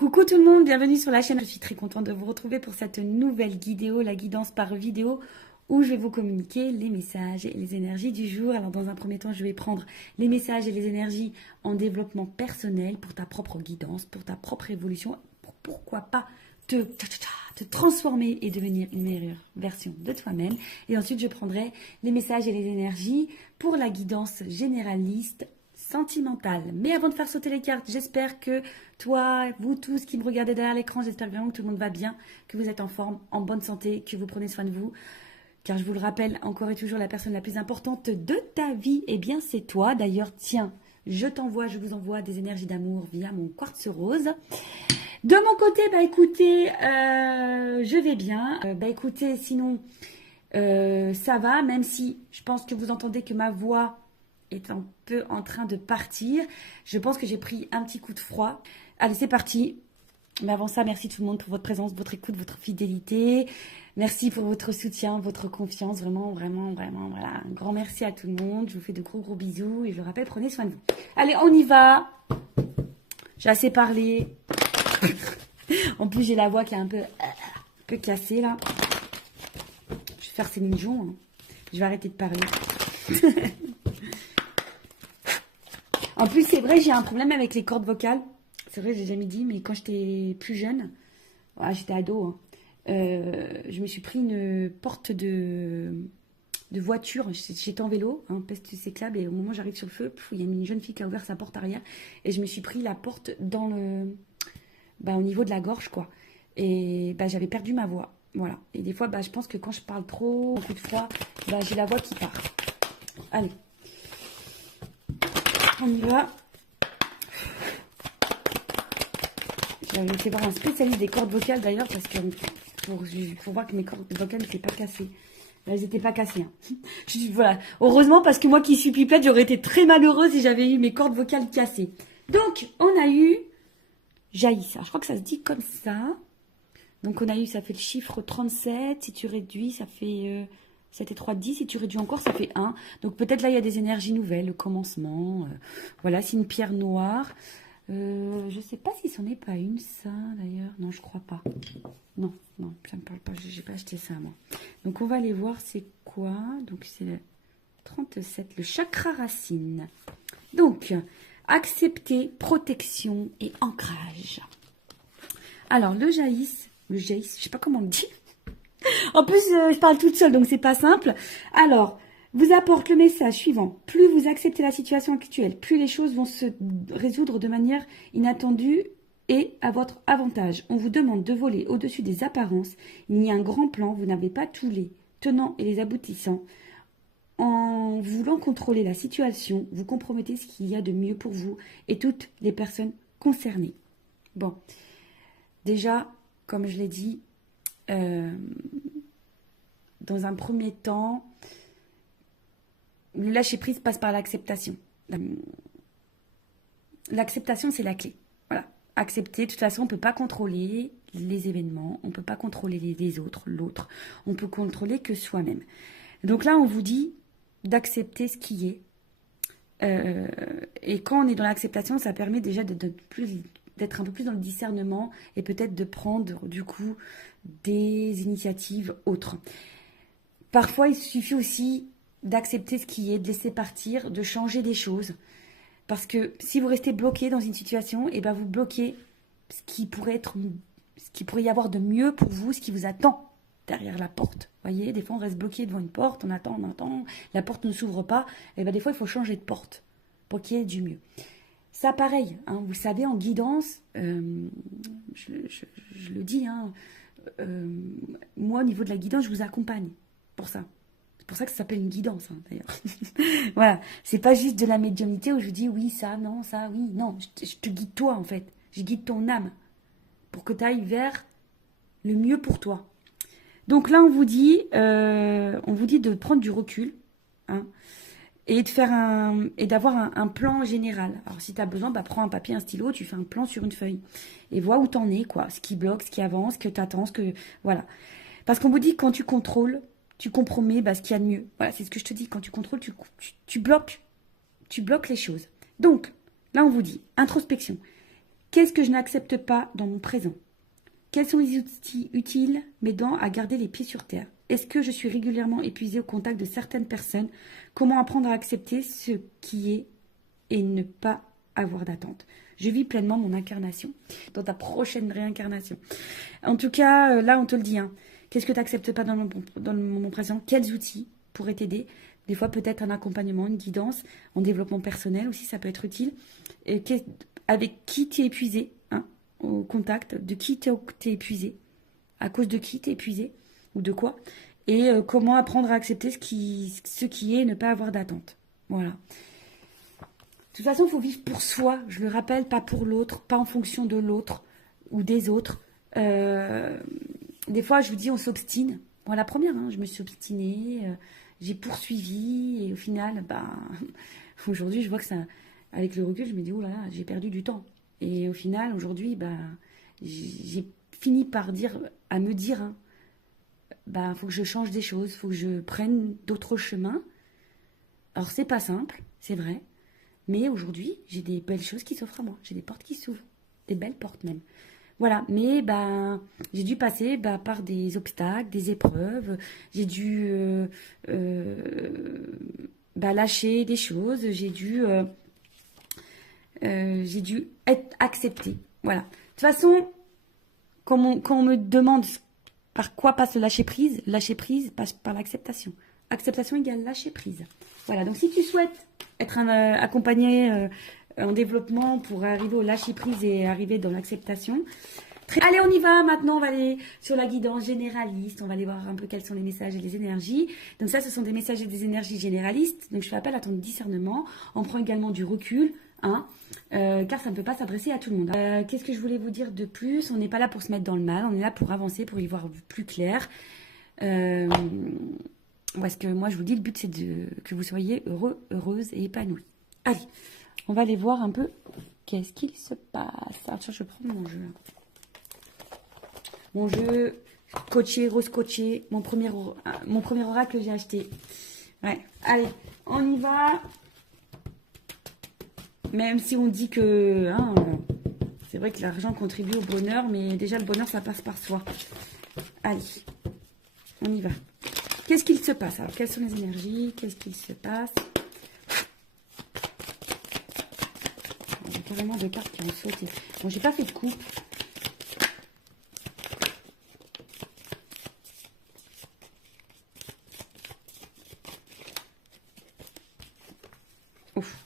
Coucou tout le monde, bienvenue sur la chaîne. Je suis très contente de vous retrouver pour cette nouvelle vidéo, la guidance par vidéo, où je vais vous communiquer les messages et les énergies du jour. Alors dans un premier temps, je vais prendre les messages et les énergies en développement personnel pour ta propre guidance, pour ta propre évolution, pour pourquoi pas te transformer et devenir une meilleure version de toi-même. Et ensuite, je prendrai les messages et les énergies pour la guidance généraliste sentimentale. Mais avant de faire sauter les cartes, j'espère que toi, vous tous qui me regardez derrière l'écran, j'espère vraiment que tout le monde va bien, que vous êtes en forme, en bonne santé, que vous prenez soin de vous. Car je vous le rappelle, encore et toujours, la personne la plus importante de ta vie, eh bien c'est toi. D'ailleurs, tiens, je vous envoie des énergies d'amour via mon quartz rose. De mon côté, bah écoutez, je vais bien. Écoutez, sinon, ça va, même si je pense que vous entendez que ma voix est un peu en train de partir. Je pense que j'ai pris un petit coup de froid. Allez, c'est parti. Mais avant ça, merci tout le monde pour votre présence, votre écoute, votre fidélité. Merci pour votre soutien, votre confiance. Vraiment, vraiment, vraiment, voilà. Un grand merci à tout le monde. Je vous fais de gros, gros bisous. Et je vous rappelle, prenez soin de vous. Allez, on y va. J'ai assez parlé. En plus, j'ai la voix qui est un peu cassée, là. Je vais faire Céline Dion. Hein. Je vais arrêter de parler. En plus, c'est vrai, j'ai un problème avec les cordes vocales. C'est vrai, j'ai jamais dit, mais quand j'étais plus jeune, j'étais ado, hein, je me suis pris une porte de voiture. J'étais en vélo, hein, peste cyclable, et au moment où j'arrive sur le feu, il y a une jeune fille qui a ouvert sa porte arrière, et je me suis pris la porte dans au niveau de la gorge, quoi. Et j'avais perdu ma voix, voilà. Et des fois, je pense que quand je parle trop, un coup de froid, j'ai la voix qui part. Allez. On y va. J'avais été voir un spécialiste des cordes vocales d'ailleurs parce que pour voir que mes cordes vocales n'étaient pas cassées. Elles n'étaient pas cassées. Hein. Voilà. Heureusement parce que moi qui suis pipette, j'aurais été très malheureuse si j'avais eu mes cordes vocales cassées. Donc on a eu Jaïssa. Je crois que ça se dit comme ça. Donc on a eu, ça fait le chiffre 37. Si tu réduis, ça fait 7 et 3, 10. Si tu réduis encore, ça fait 1. Donc peut-être là, il y a des énergies nouvelles, le commencement. Voilà, c'est une pierre noire. Je ne sais pas si c'en est pas une, ça, d'ailleurs. Non, je crois pas. Non, ça me parle pas. J'ai pas acheté ça, moi. Donc on va aller voir c'est quoi. Donc c'est le 37, le chakra racine. Donc, accepter, protection et ancrage. Alors, le jaïs, je sais pas comment on dit. En plus, je parle toute seule, donc c'est pas simple. Alors, vous apporte le message suivant. Plus vous acceptez la situation actuelle, plus les choses vont se résoudre de manière inattendue et à votre avantage. On vous demande de voler au-dessus des apparences. Il y a un grand plan, vous n'avez pas tous les tenants et les aboutissants. En voulant contrôler la situation, vous compromettez ce qu'il y a de mieux pour vous et toutes les personnes concernées. Bon, déjà, comme je l'ai dit, dans un premier temps, le lâcher-prise passe par l'acceptation. L'acceptation, c'est la clé. Voilà. Accepter, de toute façon, on ne peut pas contrôler les événements, on ne peut pas contrôler les autres, l'autre. On peut contrôler que soi-même. Donc là, on vous dit d'accepter ce qui est. Et quand on est dans l'acceptation, ça permet déjà d'être un peu plus dans le discernement et peut-être de prendre, du coup, des initiatives autres. Parfois, il suffit aussi d'accepter ce qui est, de laisser partir, de changer des choses. Parce que si vous restez bloqué dans une situation, vous bloquez ce qui pourrait y avoir de mieux pour vous, ce qui vous attend derrière la porte. Vous voyez, des fois on reste bloqué devant une porte, on attend, la porte ne s'ouvre pas. Et des fois il faut changer de porte pour qu'il y ait du mieux. Ça pareil, hein, vous savez, en guidance, je le dis, hein, moi au niveau de la guidance, je vous accompagne pour ça. C'est pour ça que ça s'appelle une guidance, hein, d'ailleurs. Voilà, c'est pas juste de la médiumnité où je dis oui, ça, non, ça, oui. Non, je te guide toi, en fait. Je guide ton âme pour que tu ailles vers le mieux pour toi. Donc là, on vous dit de prendre du recul, hein, et d'avoir un plan général. Alors, si tu as besoin, prends un papier, un stylo, tu fais un plan sur une feuille. Et vois où t'en es, quoi. Ce qui bloque, ce qui avance, ce que tu attends, voilà. Parce qu'on vous dit que quand tu contrôles, tu compromets ce qu'il y a de mieux. Voilà, c'est ce que je te dis. Quand tu contrôles, tu bloques les choses. Donc, là, on vous dit, introspection. Qu'est-ce que je n'accepte pas dans mon présent? Quels sont les outils utiles m'aidant à garder les pieds sur terre? Est-ce que je suis régulièrement épuisée au contact de certaines personnes? Comment apprendre à accepter ce qui est et ne pas avoir d'attente? Je vis pleinement mon incarnation dans ta prochaine réincarnation. En tout cas, là, on te le dit. Hein. Qu'est-ce que tu n'acceptes pas dans le moment présent? Quels outils pourraient t'aider? Des fois, peut-être un accompagnement, une guidance, en développement personnel aussi, ça peut être utile. Et avec qui tu es épuisé, hein, au contact, de qui tu es épuisé, à cause de qui tu es épuisé, ou de quoi, et comment apprendre à accepter ce qui est et ne pas avoir d'attente. Voilà. De toute façon, il faut vivre pour soi, je le rappelle, pas pour l'autre, pas en fonction de l'autre ou des autres. Des fois, je vous dis, on s'obstine. Moi, la première, hein, je me suis obstinée, j'ai poursuivi, et au final, aujourd'hui, je vois que ça, avec le recul, je me dis, oh là là, j'ai perdu du temps. Et au final, aujourd'hui, j'ai fini par me dire, hein, faut que je change des choses, faut que je prenne d'autres chemins. Alors, c'est pas simple, c'est vrai. Mais aujourd'hui, j'ai des belles choses qui s'offrent à moi. J'ai des portes qui s'ouvrent. Des belles portes même. Voilà. Mais j'ai dû passer par des obstacles, des épreuves. J'ai dû lâcher des choses. J'ai dû être acceptée. Voilà. De toute façon, quand on me demande par quoi passe le lâcher prise passe par l'acceptation. Acceptation égale lâcher prise. Voilà. Donc, si tu souhaites être accompagné en développement pour arriver au lâcher prise et arriver dans l'acceptation. Allez, on y va. Maintenant, on va aller sur la guidance généraliste. On va aller voir un peu quels sont les messages et les énergies. Donc ça, ce sont des messages et des énergies généralistes. Donc je fais appel à ton discernement. On prend également du recul, hein, car ça ne peut pas s'adresser à tout le monde. Qu'est-ce que je voulais vous dire de plus? On n'est pas là pour se mettre dans le mal. On est là pour avancer, pour y voir plus clair. Parce que moi, je vous dis, le but, c'est que vous soyez heureux, heureuse et épanouie. Allez, on va aller voir un peu qu'est-ce qu'il se passe. Attention, je prends mon jeu. Mon jeu coaché, rose coaché, mon premier oracle que j'ai acheté. Ouais, allez, on y va. Même si on dit que... Hein, c'est vrai que l'argent contribue au bonheur, mais déjà, le bonheur, ça passe par soi. Allez, on y va. Qu'est-ce qu'il se passe? Alors, quelles sont les énergies? Qu'est-ce qu'il se passe? Il y a carrément deux cartes qui ont sauté. Bon, j'ai pas fait de coupe. Ouf.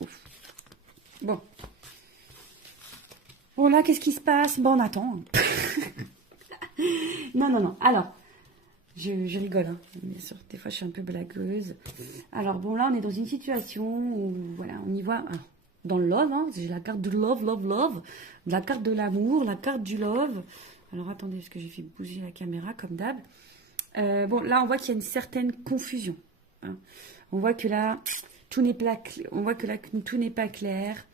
Ouf. Bon. Bon, là, qu'est-ce qui se passe? Bon, on attend. Non. Alors... Je rigole, hein. Bien sûr, des fois je suis un peu blagueuse. Alors bon, là on est dans une situation où, voilà, on y voit dans le love, hein, j'ai la carte du love, la carte de l'amour, la carte du love. Alors attendez, parce que j'ai fait bouger la caméra comme d'hab. Bon, là on voit qu'il y a une certaine confusion. Hein. On voit que là, tout n'est pas clair.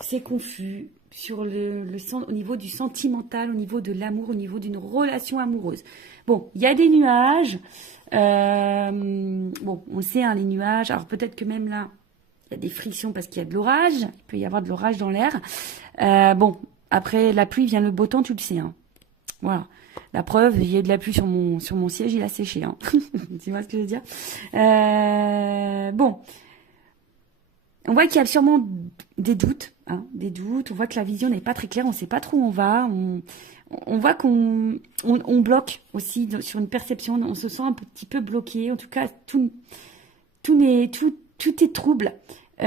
C'est confus sur au niveau du sentimental, au niveau de l'amour, au niveau d'une relation amoureuse. Bon, il y a des nuages. Bon, on sait, hein, les nuages. Alors peut-être que même là, il y a des frictions parce qu'il y a de l'orage. Il peut y avoir de l'orage dans l'air. Bon, après la pluie vient le beau temps, tu le sais. Hein. Voilà. La preuve, il y a eu de la pluie sur mon siège, il a séché. Hein. Tu vois ce que je veux dire? Bon. On voit qu'il y a sûrement des doutes, hein, des doutes. On voit que la vision n'est pas très claire, on ne sait pas trop où on va. On voit qu'on bloque aussi sur une perception, on se sent un petit peu bloqué. En tout cas, tout est trouble. Il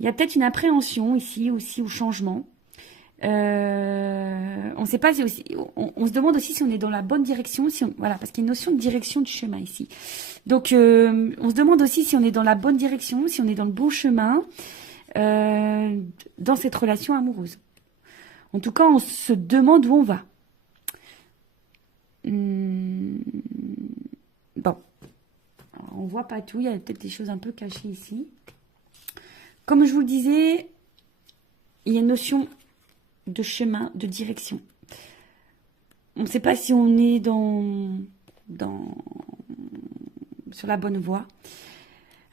y a peut-être une appréhension ici aussi au changement. On sait pas si aussi, on se demande aussi si on est dans la bonne direction, voilà, parce qu'il y a une notion de direction du chemin ici. Donc, on se demande aussi si on est dans la bonne direction, si on est dans le bon chemin dans cette relation amoureuse. En tout cas, on se demande où on va. Bon, alors, on voit pas tout, il y a peut-être des choses un peu cachées ici. Comme je vous le disais, il y a une notion de chemin, de direction. On ne sait pas si on est sur la bonne voie.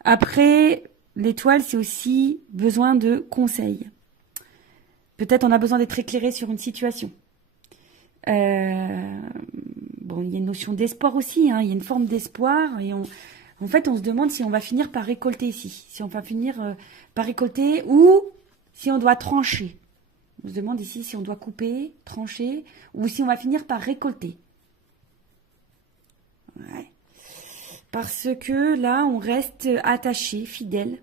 Après, l'étoile, c'est aussi besoin de conseils. Peut-être on a besoin d'être éclairé sur une situation. Bon, il y a une notion d'espoir aussi, hein, il y a une forme d'espoir. Et en fait, on se demande si on va finir par récolter ici. Si on va finir par récolter ou si on doit trancher. On se demande ici si on doit couper, trancher ou si on va finir par récolter. Ouais. Parce que là, on reste attaché, fidèle,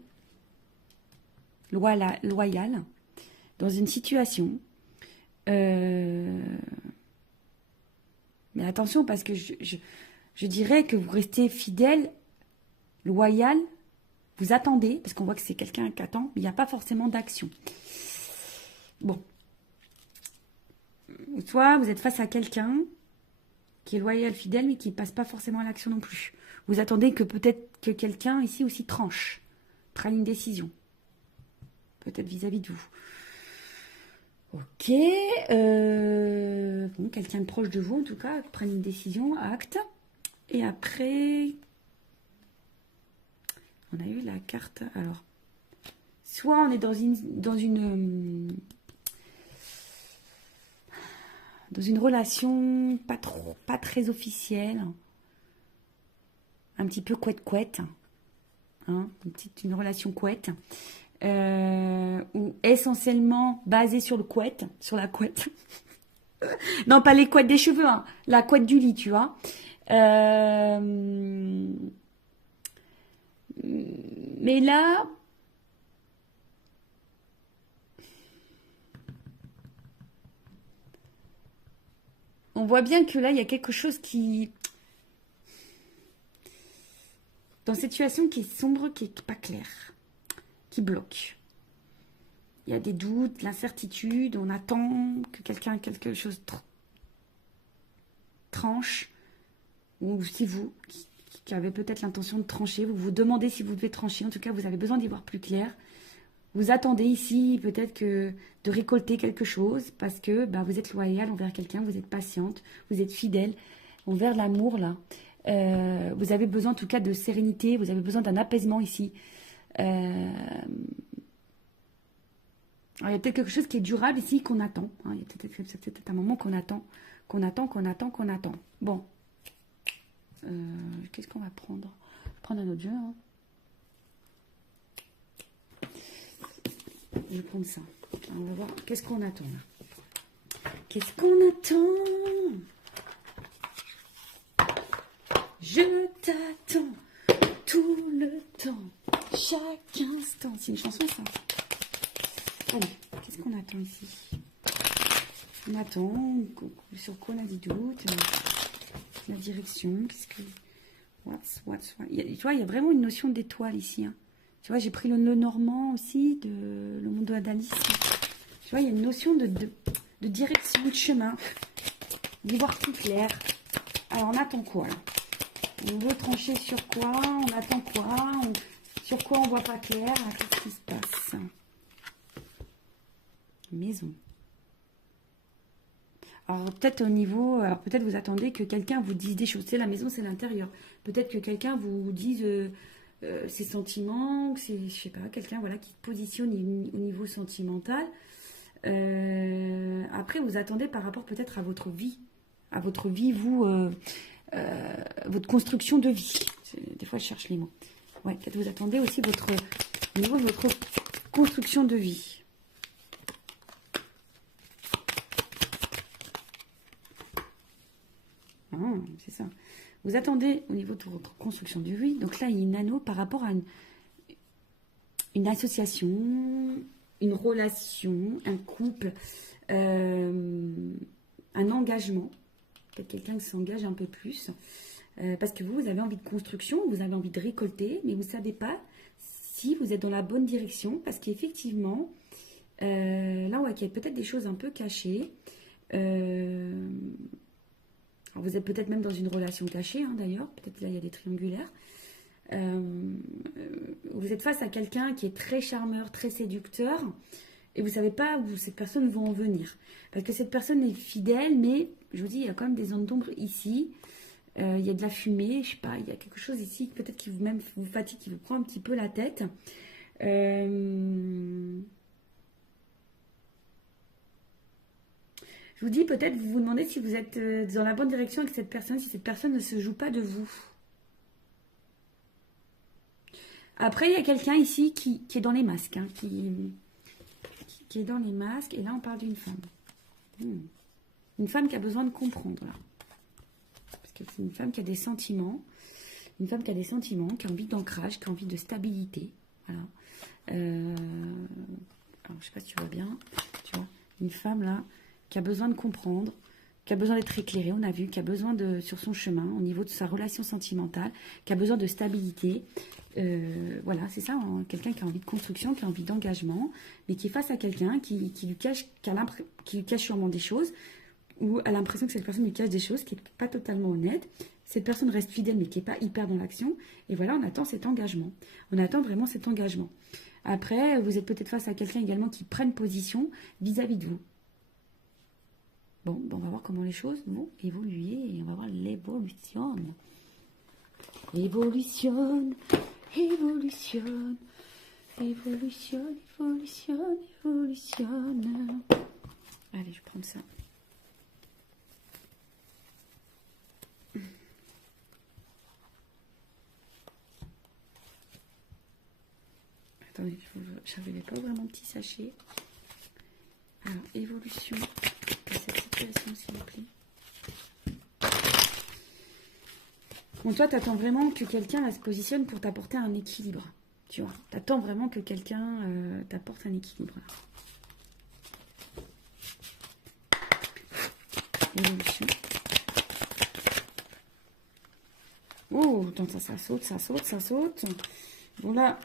loyal, dans une situation. Mais attention, parce que je dirais que vous restez fidèle, loyal, vous attendez, parce qu'on voit que c'est quelqu'un qui attend, mais il n'y a pas forcément d'action. Bon. Soit vous êtes face à quelqu'un qui est loyal, fidèle, mais qui ne passe pas forcément à l'action non plus. Vous attendez que peut-être que quelqu'un ici aussi tranche, prenne une décision. Peut-être vis-à-vis de vous. Ok. Bon, quelqu'un de proche de vous, en tout cas, prenne une décision, acte. Et après, on a eu la carte. Alors, soit on est dans une relation pas très officielle, un petit peu couette-couette, hein, une relation couette, ou essentiellement basée sur le couette, sur la couette. Non, pas les couettes des cheveux, hein, la couette du lit, tu vois. Mais là, on voit bien que là, il y a quelque chose qui... Dans cette situation qui est sombre, qui n'est pas claire, qui bloque. Il y a des doutes, de l'incertitude, on attend que quelque chose tranche. Ou si vous, qui avez peut-être l'intention de trancher, vous vous demandez si vous devez trancher. En tout cas, vous avez besoin d'y voir plus clair. Vous attendez ici peut-être de récolter quelque chose parce que vous êtes loyal envers quelqu'un, vous êtes patiente, vous êtes fidèle envers l'amour là. Vous avez besoin en tout cas de sérénité, vous avez besoin d'un apaisement ici. Alors, il y a peut-être quelque chose qui est durable ici qu'on attend. Hein. Il y a peut-être un moment qu'on attend. Bon. Qu'est-ce qu'on va prendre? On va prendre un autre jeu. Hein. Je vais prendre ça. On va voir. Qu'est-ce qu'on attend là? Qu'est-ce qu'on attend? Je t'attends tout le temps, chaque instant. C'est une chanson ça. Allez, qu'est-ce qu'on attend ici? On attend. Sur quoi on a des doutes? La direction. Qu'est-ce que... Tu vois, il y a vraiment une notion d'étoile ici. Hein. Tu vois, j'ai pris le normand aussi, le monde d'Alice. Tu vois, il y a une notion de direction, de chemin, d'y voir plus clair. Alors, on attend quoi là? On veut trancher sur quoi? On attend quoi? Sur quoi on voit pas clair? Qu'est-ce qui se passe? Maison. Alors, peut-être au niveau... Alors, peut-être vous attendez que quelqu'un vous dise des choses. C'est la maison, c'est l'intérieur. Peut-être que quelqu'un vous dise... ses sentiments, c'est, je sais pas, quelqu'un voilà, qui se positionne au niveau sentimental. Après, vous attendez par rapport peut-être à votre vie, vous, votre construction de vie. Des fois, je cherche les mots. Ouais, peut-être vous attendez aussi au niveau de votre construction de vie. Ah, c'est ça. Vous attendez au niveau de votre construction de vie. Donc là, il y a une anneau par rapport à une association, une relation, un couple, un engagement. Peut-être quelqu'un qui s'engage un peu plus. Parce que vous avez envie de construction, vous avez envie de récolter, mais vous ne savez pas si vous êtes dans la bonne direction. Parce qu'effectivement, là, ouais, il y a peut-être des choses un peu cachées. Alors vous êtes peut-être même dans une relation cachée, hein, d'ailleurs. Peut-être là, il y a des triangulaires. Vous êtes face à quelqu'un qui est très charmeur, très séducteur. Et vous ne savez pas où cette personne va en venir. Parce que cette personne est fidèle, mais je vous dis, il y a quand même des zones d'ombre ici. Il y a de la fumée, je sais pas, il y a quelque chose ici, peut-être qui vous fatigue, qui vous prend un petit peu la tête. Je vous dis, peut-être, vous vous demandez si vous êtes dans la bonne direction avec cette personne, si cette personne ne se joue pas de vous. Après, il y a quelqu'un ici qui est dans les masques, hein, qui est dans les masques, et là, on parle d'une femme. Une femme qui a besoin de comprendre, là. Parce que c'est une femme qui a des sentiments, une femme qui a des sentiments, qui a envie d'ancrage, qui a envie de stabilité, voilà. Alors, je sais pas si tu vois bien, tu vois, une femme, là, qui a besoin de comprendre, qui a besoin d'être éclairée, on a vu, qui a besoin de, sur son chemin, au niveau de sa relation sentimentale, qui a besoin de stabilité. Voilà, c'est ça, hein, quelqu'un qui a envie de construction, qui a envie d'engagement, mais qui est face à quelqu'un qui lui cache, qui lui cache sûrement des choses, ou a l'impression que cette personne lui cache des choses, qui n'est pas totalement honnête. Cette personne reste fidèle, mais qui n'est pas hyper dans l'action. Et voilà, on attend cet engagement. On attend vraiment cet engagement. Après, vous êtes peut-être face à quelqu'un également qui prenne position vis-à-vis de vous. Bon, on va voir comment les choses vont évoluer et on va voir l'évolution. Évolution, évolution, évolution, évolution, évolution. Allez, je vais prendre ça. Attendez, je n'arrivais pas vraiment petit sachet. Alors, évolution de cette situation, s'il vous plaît. Bon, toi, tu attends vraiment que quelqu'un se positionne pour t'apporter un équilibre. Tu vois, tu attends vraiment que quelqu'un t'apporte un équilibre. Évolution. Oh, attends, ça saute, ça saute, ça saute. Bon, là.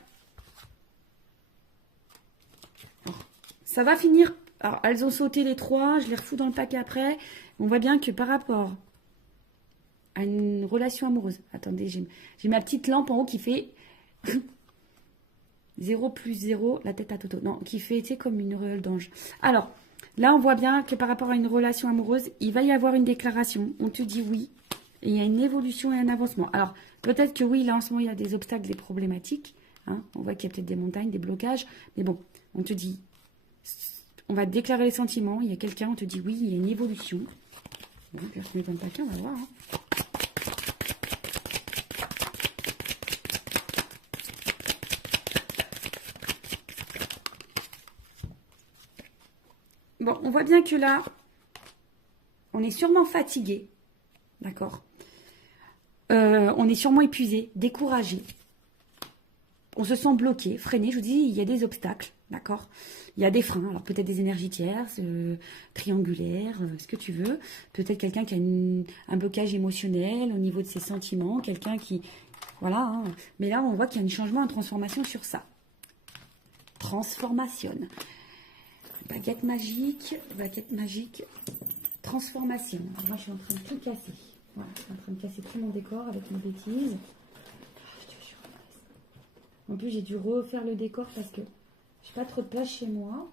Alors, ça va finir. Alors, elles ont sauté les trois, je les refous dans le paquet après. On voit bien que par rapport à une relation amoureuse. Attendez, j'ai ma petite lampe en haut qui fait 0 plus 0, la tête à Toto. Non, qui fait, tu sais, comme une auréole d'ange. Alors, là, on voit bien que par rapport à une relation amoureuse, il va y avoir une déclaration. On te dit oui. Et il y a une évolution et un avancement. Alors, peut-être que oui, là, en ce moment, il y a des obstacles, des problématiques. Hein. On voit qu'il y a peut-être des montagnes, des blocages. Mais bon, on te dit, on va déclarer les sentiments. Il y a quelqu'un, on te dit oui, il y a une évolution. Bon, je vais remettre dans le paquet, on va voir. Hein. Bon, on voit bien que là, on est sûrement fatigué, d'accord. On est sûrement épuisé, découragé. On se sent bloqué, freiné. Je vous dis, il y a des obstacles, d'accord. Il y a des freins, alors peut-être des énergies tierces, triangulaires, ce que tu veux. Peut-être quelqu'un qui a un blocage émotionnel au niveau de ses sentiments, quelqu'un qui... Voilà, hein. Mais là, on voit qu'il y a un changement, une transformation sur ça. Transformation. Baguette magique, transformation. Alors moi, je suis en train de tout casser. Voilà, je suis en train de casser tout mon décor avec mes bêtises. En plus, j'ai dû refaire le décor parce que j'ai pas trop de place chez moi.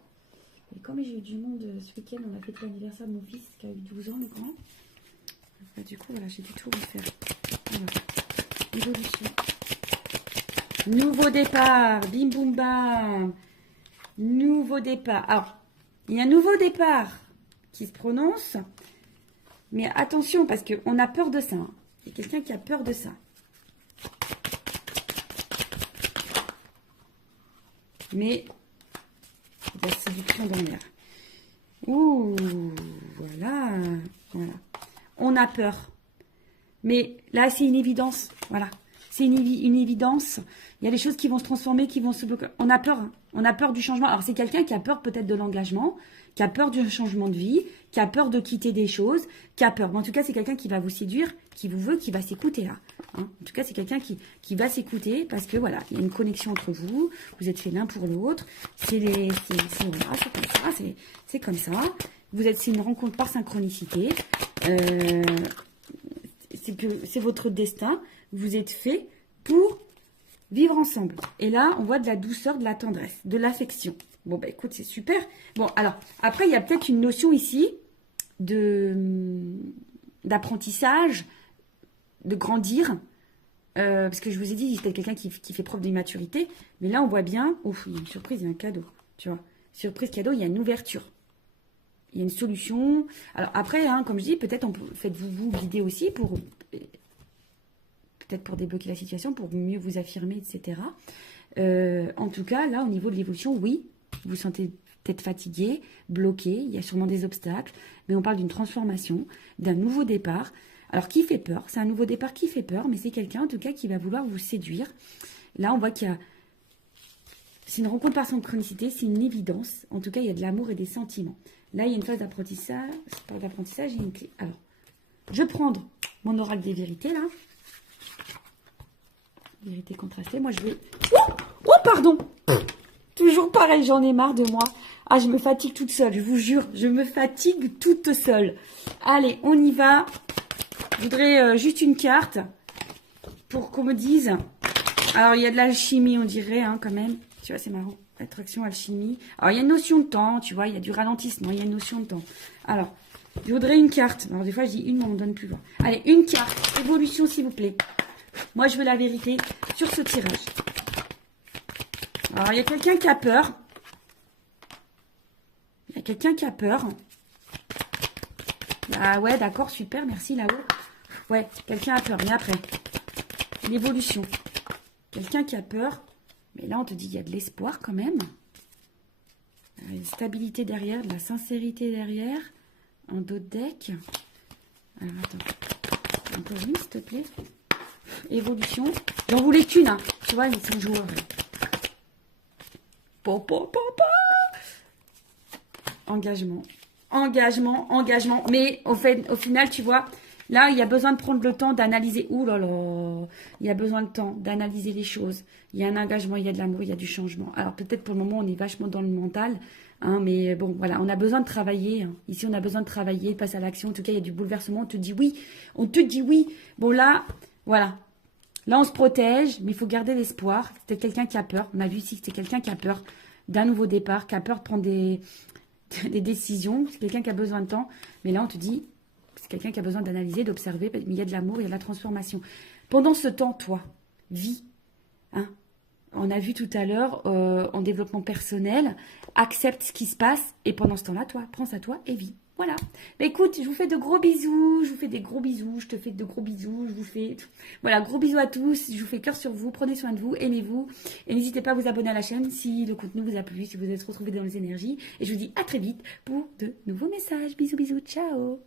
Et comme j'ai eu du monde ce week-end, on a fêté l'anniversaire de mon fils qui a eu 12 ans, le grand. Bah, du coup, voilà, j'ai dû tout refaire. Voilà. Évolution. Nouveau départ. Bim boum bam. Nouveau départ. Alors, il y a un nouveau départ qui se prononce. Mais attention, parce qu'on a peur de ça. Hein. Il y a quelqu'un qui a peur de ça. Mais il y a séduction dans l'air. Ouh, voilà. On a peur. Mais là, c'est une évidence. Voilà. C'est une évidence. Il y a des choses qui vont se transformer, qui vont se bloquer. On a peur. Hein. On a peur du changement. Alors, c'est quelqu'un qui a peur peut-être de l'engagement, qui a peur du changement de vie, qui a peur de quitter des choses, qui a peur. Mais en tout cas, c'est quelqu'un qui va vous séduire, qui vous veut, qui va s'écouter là. Hein. En tout cas, c'est quelqu'un qui va s'écouter parce que voilà, il y a une connexion entre vous. Vous êtes fait l'un pour l'autre. C'est comme ça. C'est comme ça. C'est une rencontre par synchronicité. C'est votre destin. Vous êtes fait pour vivre ensemble. Et là, on voit de la douceur, de la tendresse, de l'affection. Bon, bah écoute, c'est super. Bon, alors, après, il y a peut-être une notion ici d'apprentissage, de grandir. Parce que je vous ai dit, c'est quelqu'un qui fait preuve d'immaturité. Mais là, on voit bien, ouf, il y a une surprise, il y a un cadeau. Tu vois, surprise, cadeau, il y a une ouverture. Il y a une solution. Alors après, hein, comme je dis, peut-être faites-vous guider aussi pour peut-être pour débloquer la situation, pour mieux vous affirmer, etc. En tout cas, là, au niveau de l'évolution, oui, vous vous sentez peut-être fatigué, bloqué, il y a sûrement des obstacles, mais on parle d'une transformation, d'un nouveau départ. Alors, qui fait peur? C'est un nouveau départ qui fait peur, mais c'est quelqu'un, en tout cas, qui va vouloir vous séduire. Là, on voit qu'il y a... C'est une rencontre par synchronicité, c'est une évidence. En tout cas, il y a de l'amour et des sentiments. Là, il y a une phase d'apprentissage. Je parle d'apprentissage, il y a une clé. Alors, je vais prendre mon oracle des vérités, là. Vérité contrastée. Moi, je vais... Oh, oh pardon. Toujours pareil, j'en ai marre de moi. Ah, je me fatigue toute seule, je vous jure. Je me fatigue toute seule. Allez, on y va. Je voudrais juste une carte pour qu'on me dise. Alors, il y a de l'alchimie, on dirait, hein, quand même. Tu vois, c'est marrant. Attraction, alchimie. Alors, il y a une notion de temps, tu vois. Il y a du ralentissement, il y a une notion de temps. Alors, je voudrais une carte. Alors, des fois, je dis une, mais on ne me donne plus. Voir. Allez, une carte. Évolution, s'il vous plaît. Moi, je veux la vérité sur ce tirage. Alors, il y a quelqu'un qui a peur. Il y a quelqu'un qui a peur. Ah ouais, d'accord, super, merci là-haut. Ouais, quelqu'un a peur. Mais après, l'évolution. Quelqu'un qui a peur. Mais là, on te dit qu'il y a de l'espoir quand même. Une stabilité derrière, de la sincérité derrière. Un dos de deck. Alors, attends. Un peu vite, s'il te plaît. Évolution. J'en voulais qu'une, hein. Tu vois, ils sont joueurs. Engagement. Engagement, engagement. Mais au final, tu vois, là, il y a besoin de prendre le temps d'analyser. Ouh là là. Il y a besoin de temps d'analyser les choses. Il y a un engagement, il y a de l'amour, il y a du changement. Alors peut-être pour le moment, on est vachement dans le mental. Hein, mais bon, voilà, on a besoin de travailler. Hein. Ici, on a besoin de travailler, de passer à l'action. En tout cas, il y a du bouleversement. On te dit oui. On te dit oui. Bon, là, voilà. Là, on se protège, mais il faut garder l'espoir. C'était quelqu'un qui a peur. On a vu ici que c'était quelqu'un qui a peur d'un nouveau départ, qui a peur de prendre des décisions. C'est quelqu'un qui a besoin de temps. Mais là, on te dit, c'est quelqu'un qui a besoin d'analyser, d'observer. Mais il y a de l'amour, il y a de la transformation. Pendant ce temps, toi, vis. Hein. On a vu tout à l'heure, en développement personnel, accepte ce qui se passe. Et pendant ce temps-là, toi, prends ça à toi et vis. Voilà. Mais écoute, je vous fais de gros bisous. Je vous fais des gros bisous. Je te fais de gros bisous. Je vous fais... Voilà, gros bisous à tous. Je vous fais cœur sur vous. Prenez soin de vous. Aimez-vous. Et n'hésitez pas à vous abonner à la chaîne si le contenu vous a plu, si vous êtes retrouvés dans les énergies. Et je vous dis à très vite pour de nouveaux messages. Bisous, bisous. Ciao.